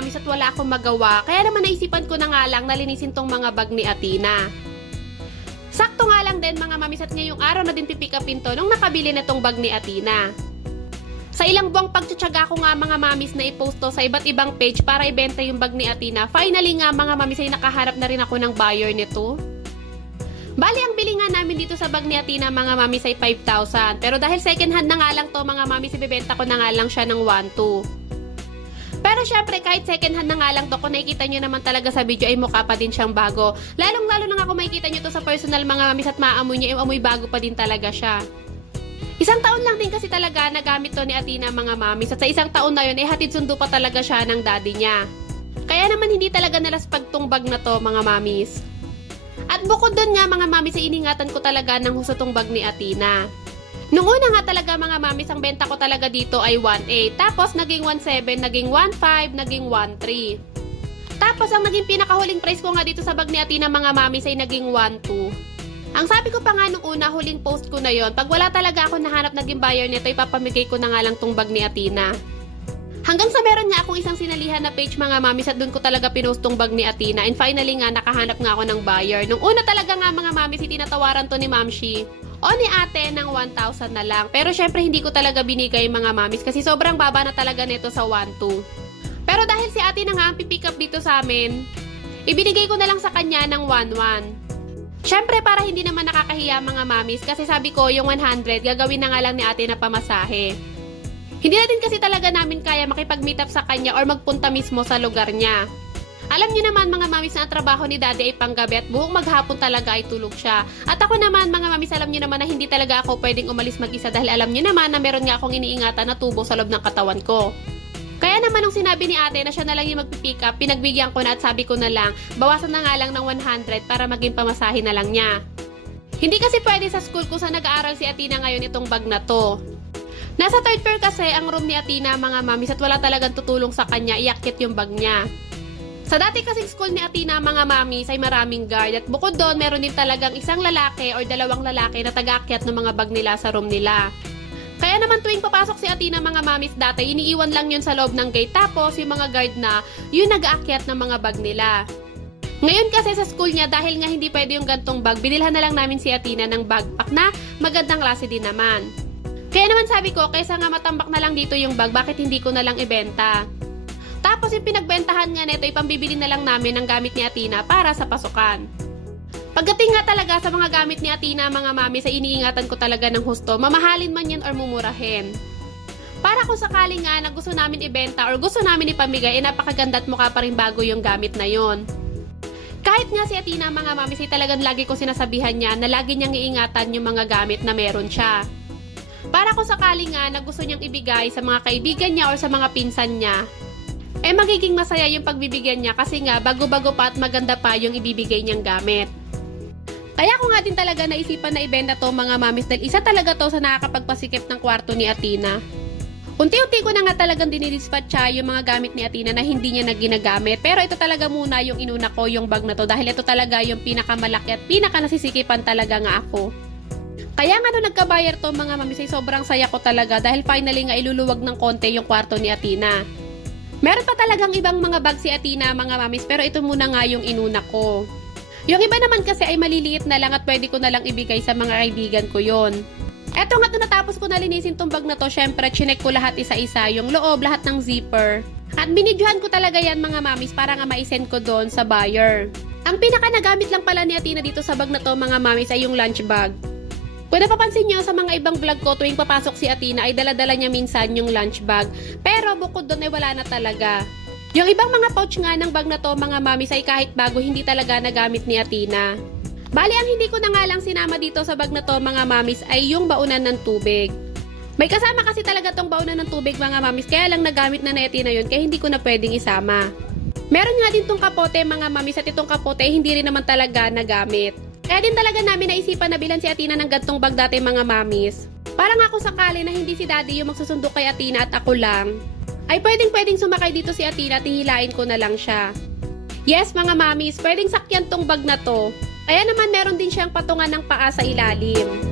mamis at wala akong magawa. Kaya naman naisipan ko na nga lang na linisin tong mga bag ni Atina. Sakto nga lang din mga mamis at ngayong araw na din pipick upin to nung nakabili na tong bag ni Atina. Sa ilang buwang pagtsatsaga ko nga mga mamis na i-post to sa iba't ibang page para ibenta yung bag ni Atina, finally nga mga mamis ay nakaharap na rin ako ng buyer nito. Bali, ang bili nga namin dito sa bag ni Atina mga mamis ay 5,000. Pero dahil second hand na nga lang to mga mamis, ibibenta ko na nga lang siya ng 1,2. Pero syempre, kahit second hand na nga lang to, kung nakikita nyo naman talaga sa video ay mukha pa din siyang bago. Lalong lalo na nga kung makikita nyo to sa personal mga mamis at maamoy niya, yung amoy bago pa din talaga siya. Isang taon lang din kasi talaga nagamit to ni Atina mga mamis at sa isang taon na yun, eh hatid sundo pa talaga siya ng daddy niya. Kaya naman hindi talaga nalaspag tong na to mga mamis. At bukod doon nga mga mamis, ay iningatan ko talaga ng husto tong bag ni Atina. Nung una nga talaga mga mamis, ang benta ko talaga dito ay 1.8. Tapos naging 1.7, naging 1.5, naging 1.3. Tapos ang naging pinakahuling price ko nga dito sa bag ni Atina mga mamis ay naging 1.2. Ang sabi ko pa nga nung una, huling post ko na yon, pag wala talaga ako nahanap naging buyer nito, ipapamigay ko na nga lang tong bag ni Atina. Hanggang sa meron nga akong isang sinalihan na page mga mamis at doon ko talaga pinost tong bag ni Atina and finally nga nakahanap nga ako ng buyer. Nung una talaga nga mga mamis, itinatawaran to ni Mamshi o ni ate ng 1,000 na lang. Pero syempre hindi ko talaga binigay mga mamis kasi sobrang baba na talaga nito sa 1,2. Pero dahil si ate na nga ang pipick up dito sa amin, ibinigay ko na lang sa kanya ng 1,1. Syempre para hindi naman nakakahiya mga mamis kasi sabi ko yung 100 gagawin na nga lang ni ate na pamasahe. Hindi na din kasi talaga namin kaya makipag-meet up sa kanya or magpunta mismo sa lugar niya. Alam niyo naman mga mamis na ang trabaho ni daddy ay panggabi at buong maghapon talaga ay tulog siya. At ako naman mga mamis alam niyo naman na hindi talaga ako pwedeng umalis mag-isa dahil alam niyo naman na meron nga akong iniingatan na tubo sa loob ng katawan ko. Kaya naman nung sinabi ni ate na siya na lang yung magpipick up, pinagbigyan ko na at sabi ko na lang, bawasan na nga lang ng 100 para maging pamasahe na lang niya. Hindi kasi pwede sa school kung saan nag-aaral si Atina ngayon itong bag na to. Nasa third floor kasi ang room ni Atina mga mamis at wala talagang tutulong sa kanya, iakit yung bag niya. Sa dati kasing school ni Atina mga mamis ay maraming guard at bukod doon meron din talagang isang lalaki or dalawang lalaki na taga-akyat ng mga bag nila sa room nila. Kaya naman tuwing papasok si Atina mga mamis dati, iniiwan lang yun sa loob ng gate tapos yung mga guard na yun nag-aakyat ng mga bag nila. Ngayon kasi sa school niya dahil nga hindi pwede yung gantong bag, binilhan na lang namin si Atina ng backpack na magandang klase din naman. Kaya naman sabi ko, kaysa nga matambak na lang dito yung bag, bakit hindi ko na lang ibenta? Tapos yung pinagbentahan nga nito, ipambibili na lang namin ng gamit ni Atina para sa pasukan. Pagdating nga talaga sa mga gamit ni Atina, mga mami, sa iniingatan ko talaga ng husto, mamahalin man yan or mumurahin. Para kung sakali nga na gusto namin ibenta or gusto namin ipamigay, eh napakaganda at mukha pa rin bago yung gamit na yon. Kahit nga si Atina, mga mami, ay talagang lagi ko sinasabihan niya na lagi niyang iingatan yung mga gamit na meron siya. Para kung sakali nga na gusto niyang ibigay sa mga kaibigan niya or sa mga pinsan niya, eh magiging masaya yung pagbibigyan niya kasi nga bago-bago pa at maganda pa yung ibibigay niyang gamit. Kaya ko nga din talaga naisipan na ibenta to mga mamis dahil isa talaga to sa nakakapagpasikip ng kwarto ni Atina. Unti-unti ko na nga talagang dinidispatcha yung mga gamit ni Atina na hindi niya na ginagamit. Pero ito talaga muna yung inuna ko yung bag na to dahil ito talaga yung pinakamalaki at pinaka nasisikipan talaga nga ako. Kaya nga nung nagkabayar to mga mamis ay sobrang saya ko talaga dahil finally nga iluluwag ng konti yung kwarto ni Atina. Meron pa talagang ibang mga bag si Atina mga mamis pero ito muna nga yung inuna ko. Yung iba naman kasi ay maliliit na lang at pwede ko na lang ibigay sa mga kaibigan ko yon. Eto nga natapos ko na linisin tong bag na to, syempre chinek ko lahat isa-isa, yung loob, lahat ng zipper. At binidyohan ko talaga yan mga mamis para nga maisend ko doon sa buyer. Ang pinaka nagamit lang pala ni Atina dito sa bag na to mga mamis ay yung lunch bag. Kung napapansin nyo sa mga ibang vlog ko tuwing papasok si Atina ay daladala niya minsan yung lunch bag. Pero bukod doon ay wala na talaga. Yung ibang mga pouch nga ng bag na to mga mamis ay kahit bago hindi talaga nagamit ni Atina. Bali ang hindi ko na nga lang sinama dito sa bag na to mga mamis ay yung baunan ng tubig. May kasama kasi talaga tong baunan ng tubig mga mamis kaya lang nagamit na ni Atina yun kaya hindi ko na pwedeng isama. Meron nga din tong kapote mga mamis at itong kapote hindi rin naman talaga nagamit. Kaya din talaga namin naisipan na bilan si Atina ng gantong bag dati mga mamis. Para nga kung sakali na hindi si daddy yung magsusundo kay Atina at ako lang, ay pwedeng pwedeng sumakay dito si Atina at hihilain ko na lang siya. Yes mga mamis, pwedeng sakyan tong bag na to. Kaya naman meron din siyang patungan ng paa sa ilalim.